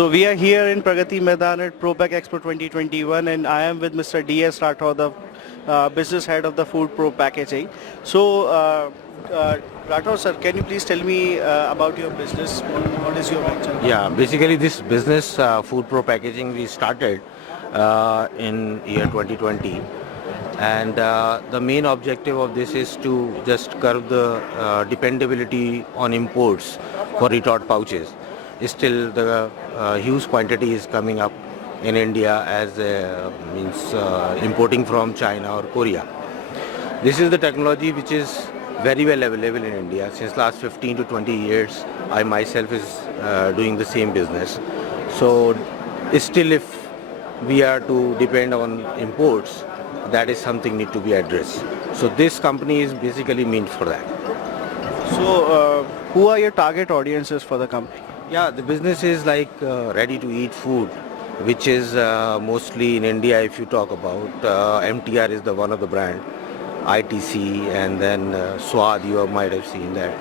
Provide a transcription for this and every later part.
So we are here in Pragati Maidan at ProPack Expo 2021, and I am with Mr. D.S. Rathod, the business head of the Food Pro Packaging. So Rathod sir, can you please tell me about your business? What is your venture? Yeah, basically this business, Food Pro Packaging, we started in year 2020, and the main objective of this is to just curb the dependability on imports for retort pouches. Still, the huge quantity is coming up in India as importing from China or Korea. This is the technology which is very well available in India. Since last 15 to 20 years, I myself is doing the same business. So still if we are to depend on imports, that is something need to be addressed. So this company is basically meant for that. So who are your target audiences for the company? Yeah, the business is like ready to eat food, which is mostly in India. If you talk about MTR is the one of the brand, ITC, and then Swad, you might have seen that.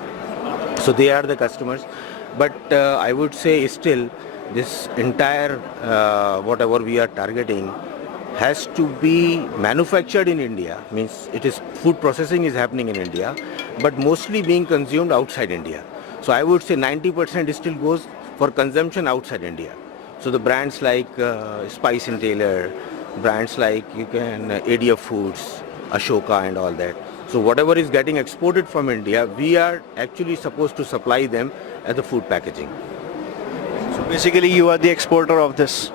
So they are the customers. But I would say still this entire whatever we are targeting has to be manufactured in India. Means it is food processing is happening in India, but mostly being consumed outside India. So I would say 90% still goes for consumption outside India. So the brands like Spice and Taylor, brands like you can ADF Foods, Ashoka and all that. So whatever is getting exported from India, we are actually supposed to supply them as the food packaging. So basically you are the exporter of this.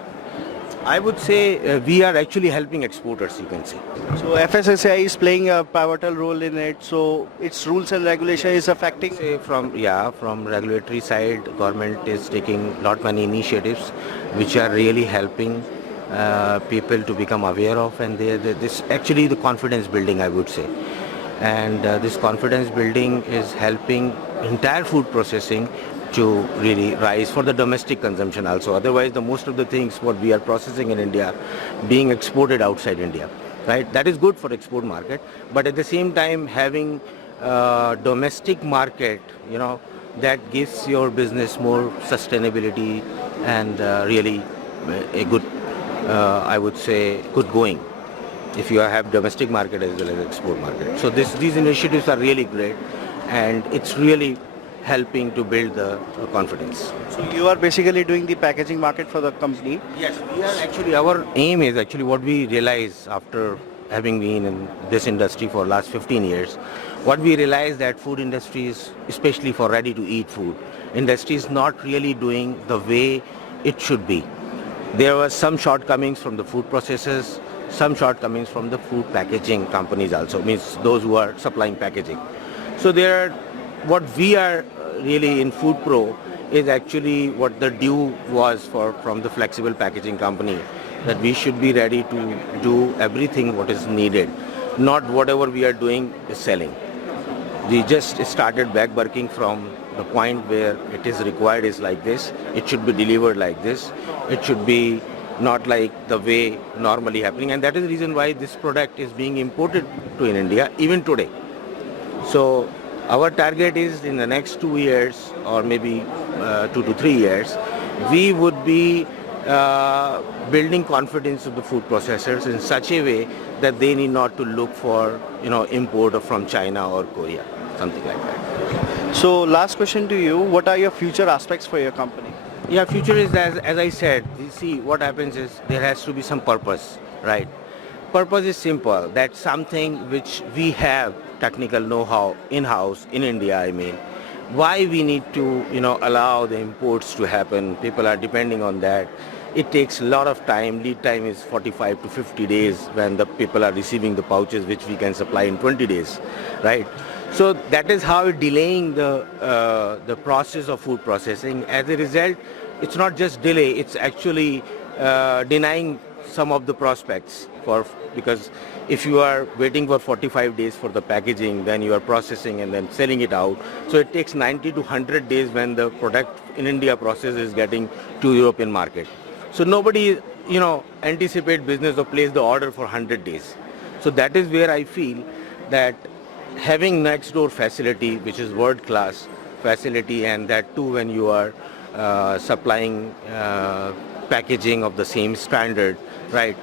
I would say we are actually helping exporters, you can say. So FSSAI is playing a pivotal role in it. So its rules and regulation is affecting. Say from regulatory side, government is taking lot many initiatives which are really helping people to become aware of, and this actually the confidence building, I would say. And this confidence building is helping entire food processing to really rise for the domestic consumption also. Otherwise, the most of the things what we are processing in India being exported outside India, right? That is good for export market, but at the same time having domestic market, that gives your business more sustainability and really a good, I would say, good going if you have domestic market as well as export market. So these initiatives are really great, and it's really helping to build the confidence. So you are basically doing the packaging market for the company? Yes, we are actually, our aim is actually what we realize after having been in this industry for last 15 years, what we realize that food industry is, especially for ready to eat food, industry is not really doing the way it should be. There were some shortcomings from the food processors, some shortcomings from the food packaging companies also, means those who are supplying packaging. So there are, what we are really in Food Pro is actually what the due was from the flexible packaging company, that we should be ready to do everything what is needed, not whatever we are doing is selling. We just started back working from the point where it is required is like this, it should be delivered like this, it should be not like the way normally happening, and that is the reason why this product is being imported to in India even today. So our target is in the next 2 years or maybe 2 to 3 years, we would be building confidence of the food processors in such a way that they need not to look for import from China or Korea, something like that. So last question to you, what are your future aspects for your company? Yeah, future is as I said, you see what happens is there has to be some purpose, right? Purpose is simple, that's something which we have technical know-how in-house in India, I mean. Why we need to allow the imports to happen, people are depending on that. It takes a lot of time, lead time is 45 to 50 days when the people are receiving the pouches which we can supply in 20 days, right? So that is how delaying the process of food processing. As a result, it's not just delay, it's actually denying some of the prospects because if you are waiting for 45 days for the packaging, then you are processing and then selling it out. So it takes 90 to 100 days when the product in India process is getting to European market. So nobody, anticipate business or place the order for 100 days. So that is where I feel that having next door facility, which is world class facility, and that too when you are supplying packaging of the same standard, right?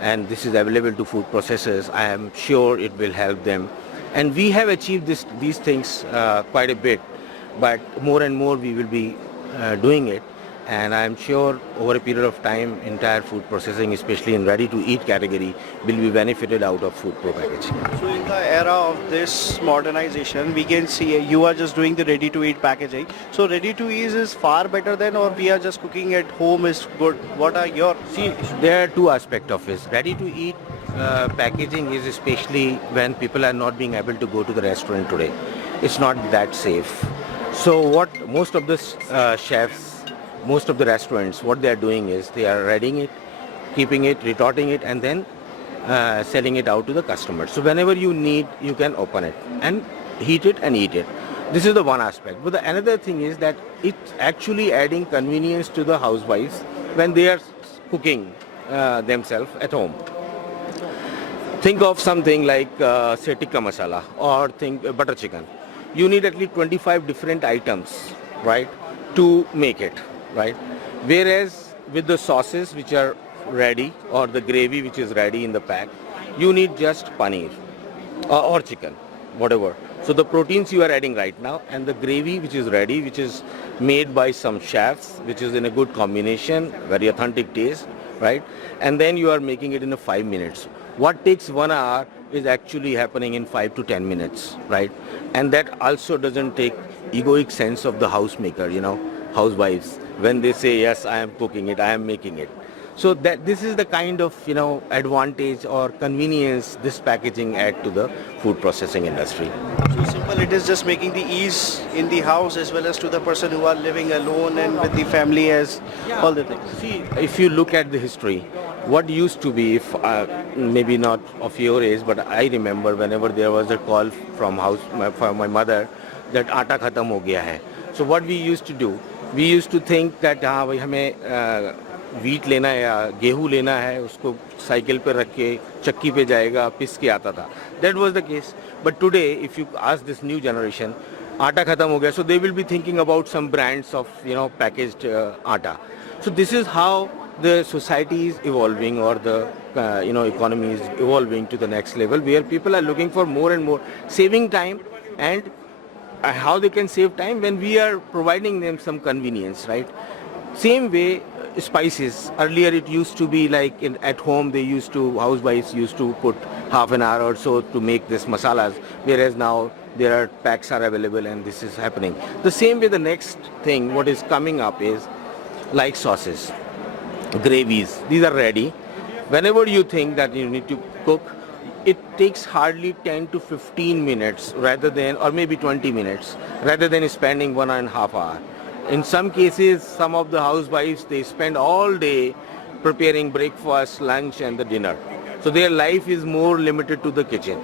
And this is available to food processors. I am sure it will help them. And we have achieved these things quite a bit, but more and more we will be doing it. And I am sure over a period of time, entire food processing, especially in ready-to-eat category, will be benefited out of food pro packaging. So in the era of this modernization, we can see you are just doing the ready-to-eat packaging. So ready-to-eat is far better than, or we are just cooking at home is good. What are your... See, there are two aspects of it. Ready-to-eat packaging is especially when people are not being able to go to the restaurant today. It's not that safe. So what most of the chefs, most of the restaurants, what they are doing is they are readying it, keeping it, retorting it, and then selling it out to the customers. So whenever you need, you can open it and heat it and eat it. This is the one aspect. But the another thing is that it's actually adding convenience to the housewives when they are cooking themselves at home. Think of something like say tikka masala or think butter chicken. You need at least 25 different items, right, to make it, right? Whereas with the sauces which are ready or the gravy which is ready in the pack, you need just paneer or chicken, whatever. So the proteins you are adding right now and the gravy which is ready, which is made by some chefs, which is in a good combination, very authentic taste, right? And then you are making it in 5 minutes. What takes 1 hour is actually happening in 5 to 10 minutes, right? And that also doesn't take egoic sense of the housemaker, housewives, when they say, yes, I am cooking it, I am making it. So that this is the kind of, advantage or convenience this packaging add to the food processing industry. So simple, it is just making the ease in the house as well as to the person who are living alone and with the family as all the things. See, if you look at the history, what used to be, if maybe not of your age, but I remember whenever there was a call from my mother that aata khatam ho gaya hai. So what we used to do, we used to think that हाँ भाई हमें wheat लेना है या गेहूँ लेना है, उसको साइकिल पे रख के चक्की पे जाएगा, पिस के आता था. That was the case. But today, if you ask this new generation, आटा खत्म हो गया, so they will be thinking about some brands of packaged आटा. So this is how the society is evolving, or the economy is evolving to the next level, where people are looking for more and more saving time. And how they can save time when we are providing them some convenience, right? Same way, spices. Earlier it used to be like at home housewives used to put half an hour or so to make this masalas, whereas now there are packs are available and this is happening. The same way, the next thing what is coming up is like sauces, gravies. These are ready. Whenever you think that you need to cook, it takes hardly 10 to 15 minutes rather than, or maybe 20 minutes, rather than spending 1.5 hours. In some cases, some of the housewives, they spend all day preparing breakfast, lunch and the dinner. So their life is more limited to the kitchen.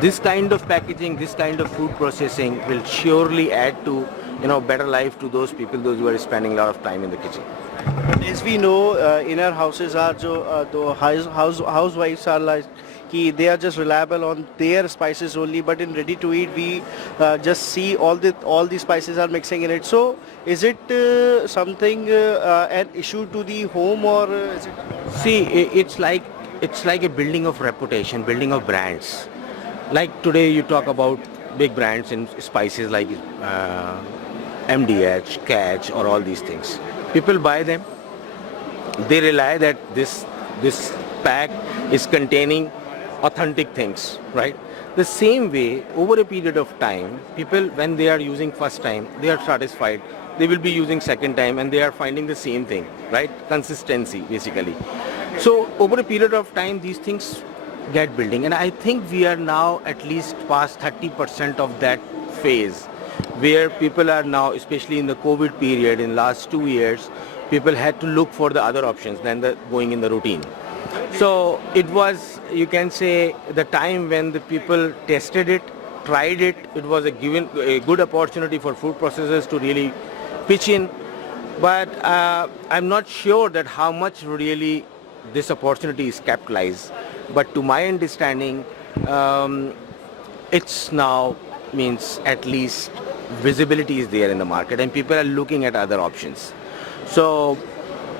This kind of packaging, this kind of food processing will surely add to, better life to those people, those who are spending a lot of time in the kitchen. As we know, in our houses are the housewives are like, they are just reliable on their spices only, but in ready to eat we just see all the spices are mixing in it. So is it something an issue to the home, or is it? See, it's like a building of reputation, building of brands. Like today you talk about big brands in spices like MDH, Catch or all these things. People buy them. They rely that this pack is containing authentic things, right? The same way, over a period of time, people, when they are using first time, they are satisfied. They will be using second time and they are finding the same thing, right? Consistency, basically. So over a period of time, these things get building. And I think we are now at least past 30% of that phase, where people are now, especially in the COVID period, in last 2 years, people had to look for the other options than going in the routine. So it was, you can say, the time when the people tested it, tried it. It was a good opportunity for food processors to really pitch in. But I'm not sure that how much really this opportunity is capitalized. But to my understanding, it's now means at least visibility is there in the market and people are looking at other options. So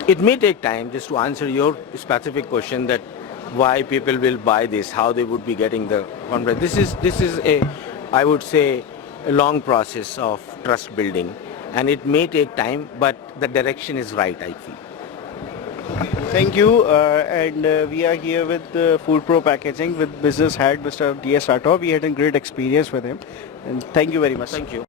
it may take time. Just to answer your specific question that why people will buy this, how they would be getting the confidence. This is a, I would say, a long process of trust building, and it may take time, but the direction is right, I feel. Thank you. We are here with Food Pro Packaging with business head Mr. DS Rathore. We had a great experience with him. And thank you very much. Thank you.